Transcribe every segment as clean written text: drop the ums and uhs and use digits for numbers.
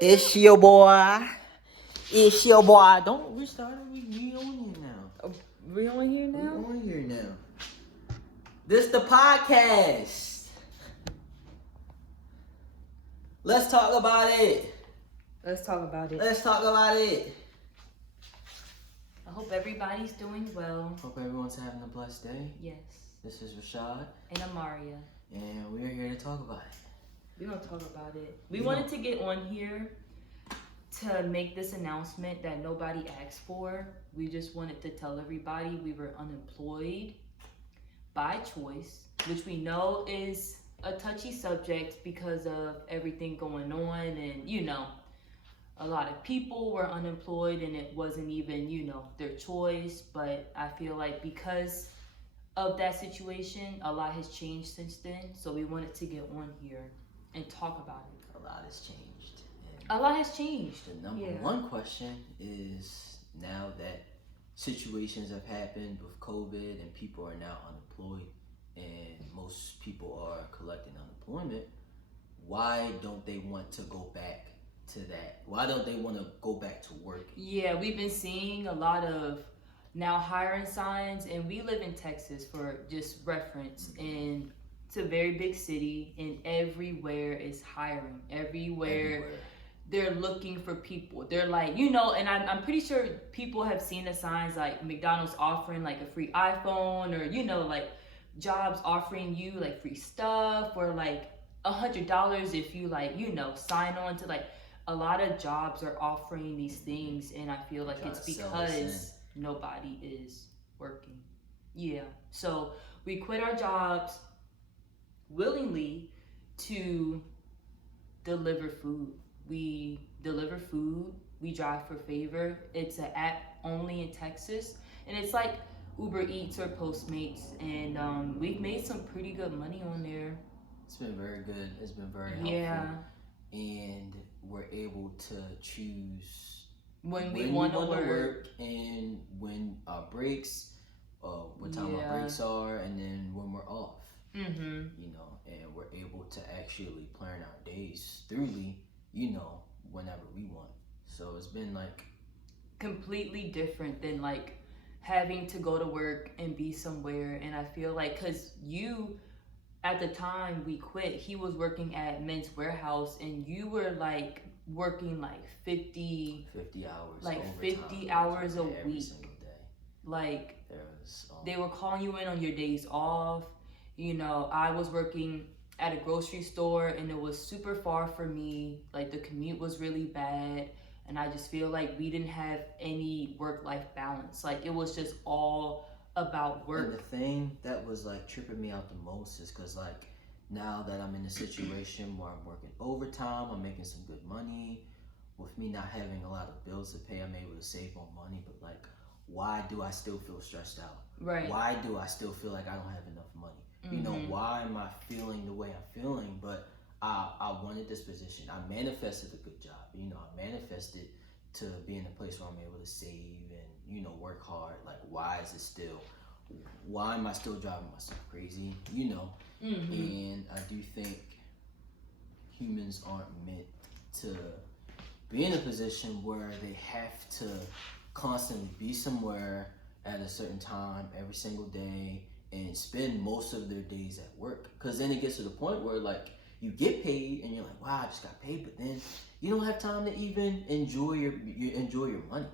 It's your boy. It's your boy. Don't restart it. We on here now. We on here now? We on here now. This the podcast. Let's talk about it. Let's talk about it. Let's talk about it. I hope everybody's doing well. Hope everyone's having a blessed day. Yes. This is Rashad. And Amaria. And we're here to talk about it. We're going to talk about it. We wanted to get on here to make this announcement that nobody asked for. We just wanted to tell everybody we were unemployed by choice, which we know is a touchy subject because of everything going on, and a lot of people were unemployed and it wasn't even their choice. But I feel like because of that situation, a lot has changed since then, so we wanted to get on here and talk about it. A lot has changed. A lot has changed. The number one question is, now that situations have happened with COVID and people are now unemployed and most people are collecting unemployment, why don't they want to go back to that? Why don't they want to go back to work? Yeah, we've been seeing a lot of now hiring signs, and we live in Texas for just reference, and it's a very big city, and everywhere is hiring. Everywhere. They're looking for people. They're like, and I'm pretty sure people have seen the signs like McDonald's offering like a free iPhone, or like jobs offering you like free stuff, or like $100 if you sign on to a lot of jobs are offering these things, and I feel like it's because nobody is working. Yeah. So we quit our jobs willingly to deliver food. We deliver food. We drive for Favor. It's an app only in Texas, and it's like Uber Eats or Postmates, and we've made some pretty good money on there. It's been very good. It's been very helpful. Yeah. And we're able to choose when we want to work, and when our breaks, what time our breaks are, and then when we're off. Mm-hmm. And we're able to actually plan our days thoroughly, whenever we want. So it's been completely different than having to go to work and be somewhere. And I feel like, because at the time we quit, he was working at Men's Warehouse, and you were working 50 hours, 50 hours a week. Every single day. They were calling you in on your days off. I was working at a grocery store, and it was super far for me. The commute was really bad, and I just feel like we didn't have any work-life balance. It was just all about work. And the thing that was tripping me out the most is because now that I'm in a situation where I'm working overtime, I'm making some good money. With me not having a lot of bills to pay, I'm able to save more money. But why do I still feel stressed out? Right. Why do I still feel like I don't have enough money? Mm-hmm. Why am I feeling the way I'm feeling? But I wanted this position. I manifested a good job. I manifested to be in a place where I'm able to save and, work hard. Why is it still, why am I still driving myself crazy? Mm-hmm. And I do think humans aren't meant to be in a position where they have to constantly be somewhere at a certain time every single day and spend most of their days at work. Because then it gets to the point where you get paid and you're like, wow, I just got paid, but then you don't have time to even enjoy your money.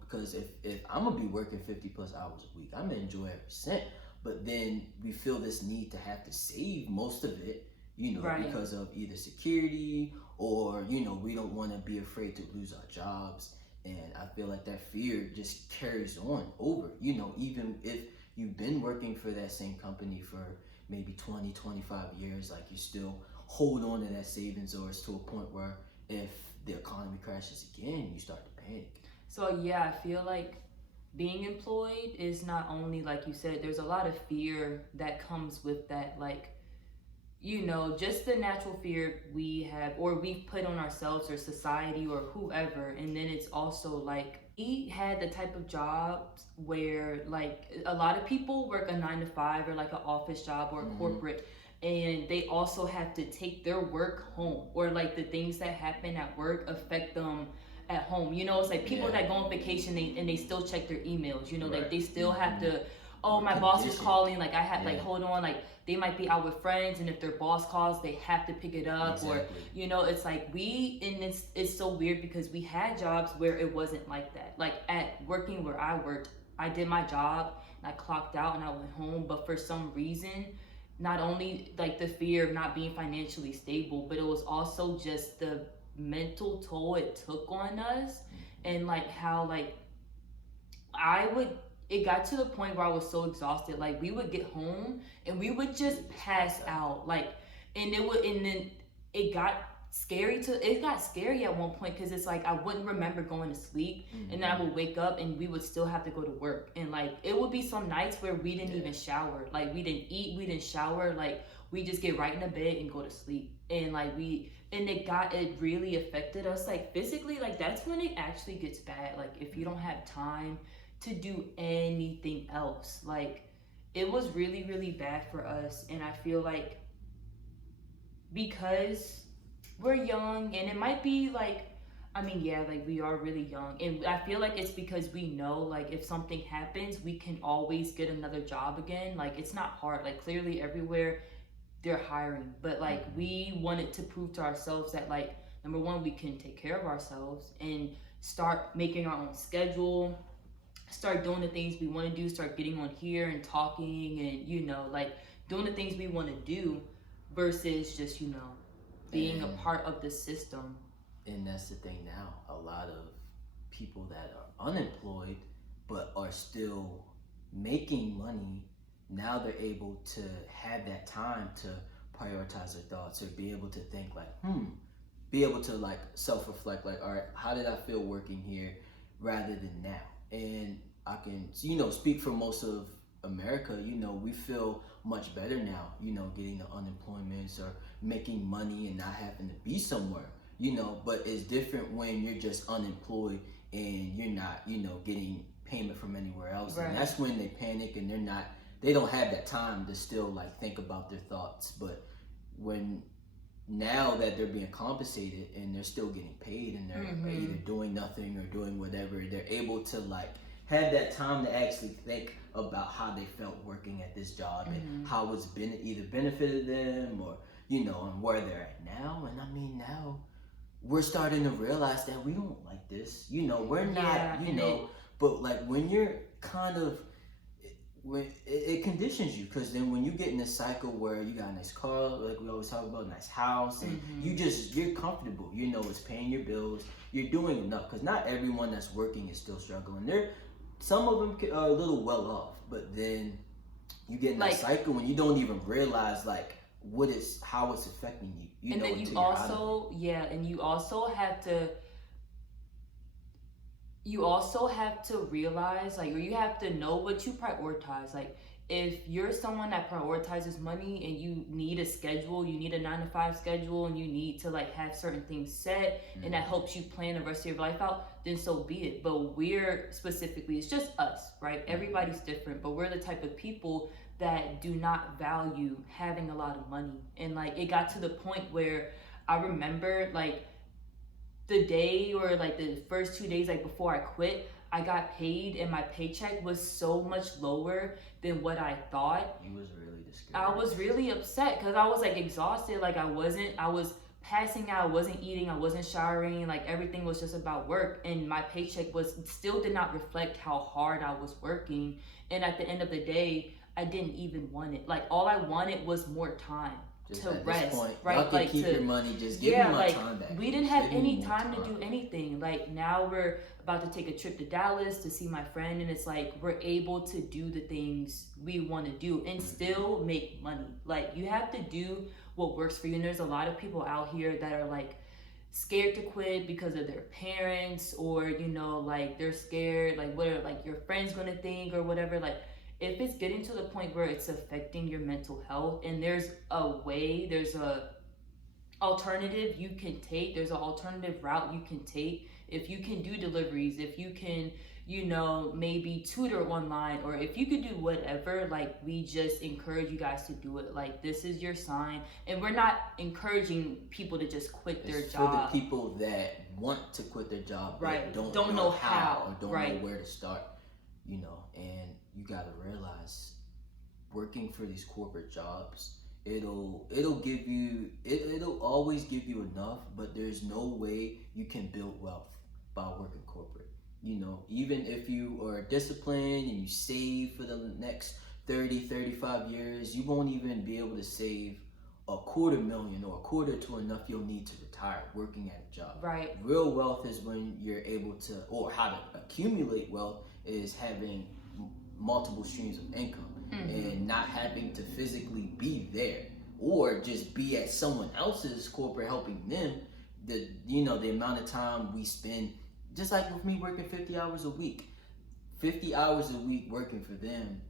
Because if I'm gonna be working 50 plus hours a week, I'm gonna enjoy every cent. But then we feel this need to have to save most of it, right, because of either security or we don't want to be afraid to lose our jobs. And I feel like that fear just carries on over, even if you've been working for that same company for maybe 20, 25 years, you still hold on to that savings, or it's to a point where if the economy crashes again, you start to panic. So yeah, I feel like being employed is not only, like you said, there's a lot of fear that comes with that, just the natural fear we have, or we've put on ourselves or society or whoever. And then it's also we had the type of jobs where a lot of people work a 9 to 5 or an office job or a corporate, and they also have to take their work home, or like the things that happen at work affect them at home. You know, it's like people that go on vacation and they still check their emails. You know, like they still have to. Oh, my boss is calling. Like I have like hold on. Like they might be out with friends, and if their boss calls, they have to pick it up. Or you know, it's like it's so weird because we had jobs where it wasn't like that. Like at working where I worked, I did my job and I clocked out and I went home. But for some reason, not only like the fear of not being financially stable, but it was also just the mental toll it took on us, and like how like it got to the point where I was so exhausted, like we would get home and we would just pass out, like, and then it got scary at one point, because it's like I wouldn't remember going to sleep, and then I would wake up and we would still have to go to work, and like it would be some nights where we didn't even shower, like we didn't eat, we didn't shower, like we just get right in the bed and go to sleep, and like it really affected us like physically. Like that's when it actually gets bad, like if you don't have time to do anything else. Like it was really, really bad for us, and I feel like because we're young, and it might be like, I mean, yeah, like we are really young, and I feel like it's because we know like if something happens, we can always get another job again. Like it's not hard, like clearly everywhere they're hiring, but like we wanted to prove to ourselves that like number one, we can take care of ourselves and start making our own schedule, start doing the things we want to do, start getting on here and talking, and you know, like doing the things we want to do versus just, you know, being a part of the system. And that's the thing now, a lot of people that are unemployed but are still making money, now they're able to have that time to prioritize their thoughts, or be able to think like, be able to like self-reflect, like, all right, how did I feel working here rather than now? And I can, you know, speak for most of America, you know, we feel much better now, you know, getting the unemployments or making money and not having to be somewhere, you know, but it's different when you're just unemployed and you're not, you know, getting payment from anywhere else. Right. And that's when they panic and they don't have that time to still like think about their thoughts. But when now that they're being compensated and they're still getting paid, and they're either doing nothing or doing whatever, they're able to like have that time to actually think about how they felt working at this job and how it's been either benefited them, or, you know, and where they're at now. And I mean, now we're starting to realize that we don't like this, you know, we're not, you know, but like when you're kind of, when it conditions you, because then when you get in this cycle where you got a nice car, like we always talk about, a nice house, and you're comfortable, you know, it's paying your bills, you're doing enough, because not everyone that's working is still struggling. Some of them are a little well off, but then you get in that cycle when you don't even realize like how it's affecting you. You and know, then you also and you also have to realize, like, or you have to know what you prioritize. Like, if you're someone that prioritizes money and you need a schedule, you need a 9-to-5 schedule, and you need to like have certain things set, and that helps you plan the rest of your life out, then so be it. But we're specifically, it's just us, right? Everybody's different, but we're the type of people that do not value having a lot of money. And like, it got to the point where I remember like the day, or like the first 2 days, like before I quit, I got paid and my paycheck was so much lower than what I thought. You was really discouraged. I was really upset because I was like exhausted. Like I was passing out, I wasn't eating, I wasn't showering, like everything was just about work, and my paycheck still did not reflect how hard I was working. And at the end of the day, I didn't even want it. Like all I wanted was more time. Just to rest, point, right? Y'all can like keep your money, just give me my time back. We didn't have any time to do anything. Like now we're about to take a trip to Dallas to see my friend, and it's like we're able to do the things we want to do and still make money. Like you have to do what works for you. And there's a lot of people out here that are like scared to quit because of their parents, or you know, like they're scared, like what are like your friends gonna think or whatever. Like if it's getting to the point where it's affecting your mental health, and there's a alternative you can take. There's an alternative route you can take. If you can do deliveries, if you can, maybe tutor online, or if you could do whatever, like, we just encourage you guys to do it. Like, this is your sign. And we're not encouraging people to just quit their It's job. for the people that want to quit their job, Right. but Don't know how, or don't right. know where to start, and you gotta realize, working for these corporate jobs, it'll give you, it'll always give you enough, but there's no way you can build wealth by working corporate. Even if you are disciplined and you save for the next 30-35 years, you won't even be able to save $250,000 or a quarter to enough you'll need to retire working at a job. Right. Real wealth is when you're able to, or how to accumulate wealth is having multiple streams of income, and not having to physically be there or just be at someone else's corporate helping them. The amount of time we spend, just like with me working 50 hours a week working for them,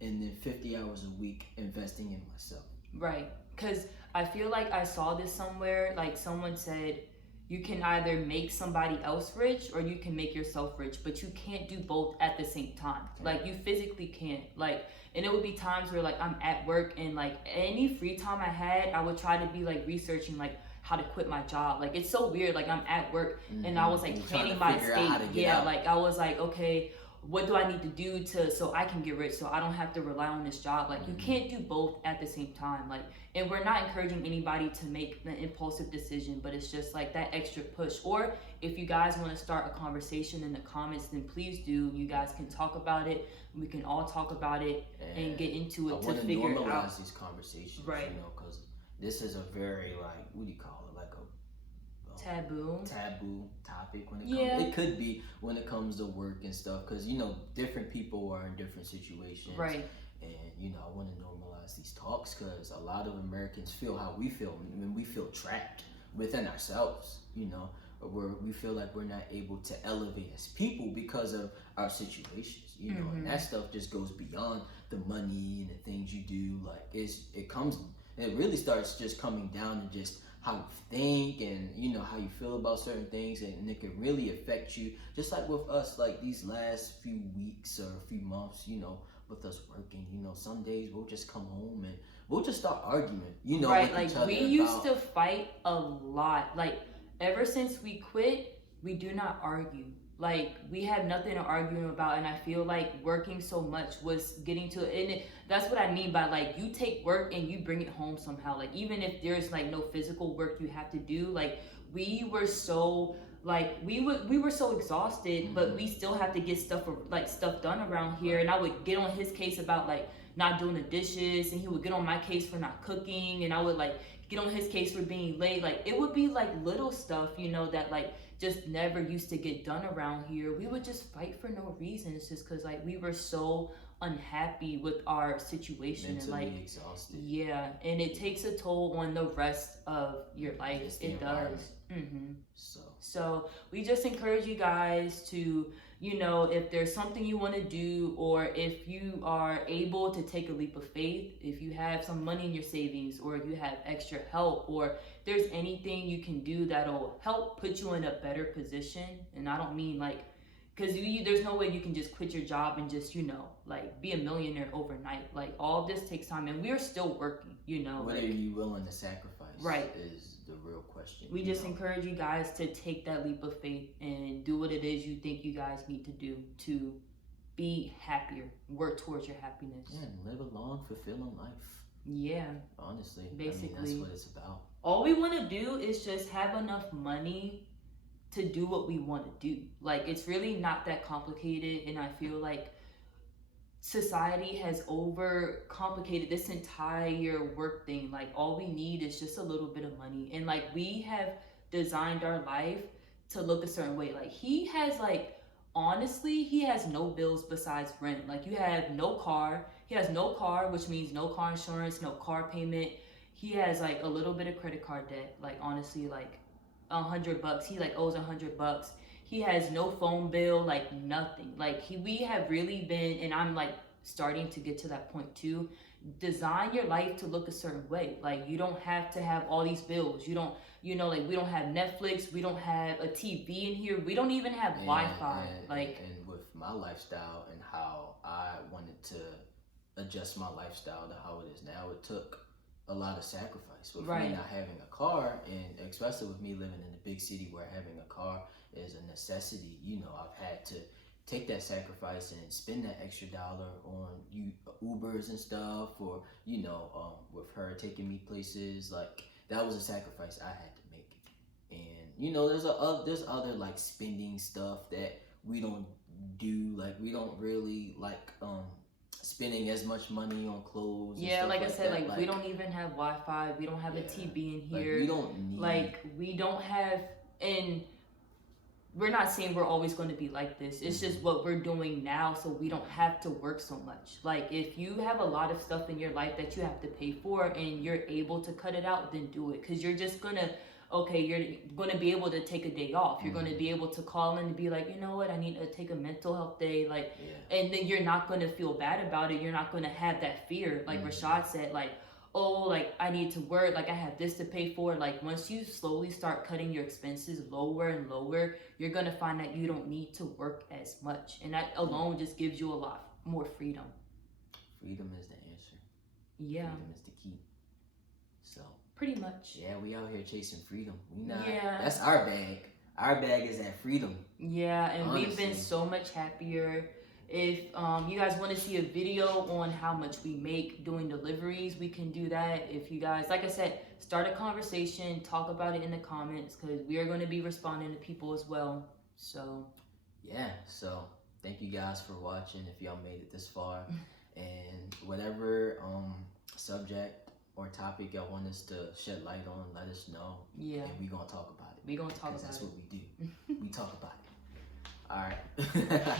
and then 50 hours a week investing in myself. Right. Because I feel like I saw this somewhere, like someone said, you can either make somebody else rich or you can make yourself rich, but you can't do both at the same time. Okay. Like, you physically can't. Like, and it would be times where, like, I'm at work and, like, any free time I had, I would try to be, like, researching, like, how to quit my job. Like, it's so weird. Like, I'm at work and I was, like, planning my escape. Yeah, like, I was like, okay, what do I need to do so I can get rich, so I don't have to rely on this job? Like, you can't do both at the same time. Like, and we're not encouraging anybody to make the impulsive decision, but it's just like that extra push. Or if you guys want to start a conversation in the comments, then please do. You guys can talk about it. We can all talk about it and get into it to figure it out. I want to normalize these conversations, right? Because this is a very, like, what do you call it, like a taboo topic when it comes. It could be when it comes to work and stuff, because different people are in different situations, right? And I want to normalize these talks, because a lot of Americans feel how we feel when we feel trapped within ourselves, where we feel like we're not able to elevate as people because of our situations, and that stuff just goes beyond the money and the things you do. Like, it really starts just coming down to just how you think and how you feel about certain things, and it can really affect you, just like with us, like these last few weeks or a few months, with us working. Some days we'll just come home and we'll just start arguing, right? with each Like, other we used to fight a lot. Like, ever since we quit, we do not argue. Like, we have nothing to argue about, and I feel like working so much was getting to it. And that's what I mean by, like, you take work and you bring it home somehow. Like, even if there's, like, no physical work you have to do, like, we were so, like, we were so exhausted, but we still have to get stuff done around here. And I would get on his case about, like, not doing the dishes, and he would get on my case for not cooking, and I would, like, get on his case for being late. Like, it would be, like, little stuff, that, like, just never used to get done around here. We would just fight for no reason. It's just because, like, we were so unhappy with our situation. Mentally and, like, exhausted. Yeah, and it takes a toll on the rest of your life. It does. So we just encourage you guys to, if there's something you want to do, or if you are able to take a leap of faith, if you have some money in your savings, or if you have extra help, or there's anything you can do that'll help put you in a better position. And I don't mean, like, because there's no way you can just quit your job and just, like, be a millionaire overnight. Like, all of this takes time, and we're still working, What like, are you willing to sacrifice? Right. Is the real question. We just encourage you guys to take that leap of faith and do what it is you think you guys need to do to be happier, work towards your happiness. Yeah, and live a long, fulfilling life. Yeah. Honestly. Basically. That's what it's about. All we want to do is just have enough money to do what we want to do. Like, it's really not that complicated, and I feel like society has overcomplicated this entire work thing. Like, all we need is just a little bit of money, and, like, we have designed our life to look a certain way. Like, he has, like, honestly, he has no bills besides rent. Like, you have no car. He has no car, which means no car insurance, no car payment. He has, like, a little bit of credit card debt. Like, honestly, like, $100. He, like, owes $100. He has no phone bill, like, nothing. Like, we have really been, and I'm, like, starting to get to that point too, design your life to look a certain way. Like, you don't have to have all these bills. You don't, like, we don't have Netflix, we don't have a TV in here, we don't even have Wi-Fi. And with my lifestyle and how I wanted to adjust my lifestyle to how it is now, it took a lot of sacrifice. With me not having a car, and especially with me living in a big city where having a car is a necessity, I've had to take that sacrifice and spend that extra dollar on Ubers and stuff, or with her taking me places. Like, that was a sacrifice I had to make. And there's other like spending stuff that we don't do. Like, we don't really like spending as much money on clothes. Yeah, like I said, that. Like, we don't even have Wi-Fi. We don't have a TV in here. Like, we don't need. Like, we don't have, and we're not saying we're always going to be like this. It's just what we're doing now, so we don't have to work so much. Like, if you have a lot of stuff in your life that you have to pay for and you're able to cut it out, then do it. Because you're just going to, you're going to be able to take a day off. You're going to be able to call in and be like, you know what, I need to take a mental health day. Like, and then you're not going to feel bad about it. You're not going to have that fear. Like Rashad said, like, oh, like, I need to work, like, I have this to pay for. Like, once you slowly start cutting your expenses lower and lower, you're gonna find that you don't need to work as much, and that alone just gives you a lot more freedom. Freedom is the answer. Yeah. Freedom is the key. So pretty much. Yeah, we out here chasing freedom. We not. Yeah. That's our bag. Our bag is that freedom. Yeah, and honestly, we've been so much happier. If you guys want to see a video on how much we make doing deliveries, we can do that. If you guys, like I said, start a conversation, talk about it in the comments, because we are going to be responding to people as well. So yeah, so thank you guys for watching. If y'all made it this far, and whatever subject or topic y'all want us to shed light on, let us know. Yeah, and we gonna talk about it. We gonna talk about it. That's what we do. We talk about it. All right.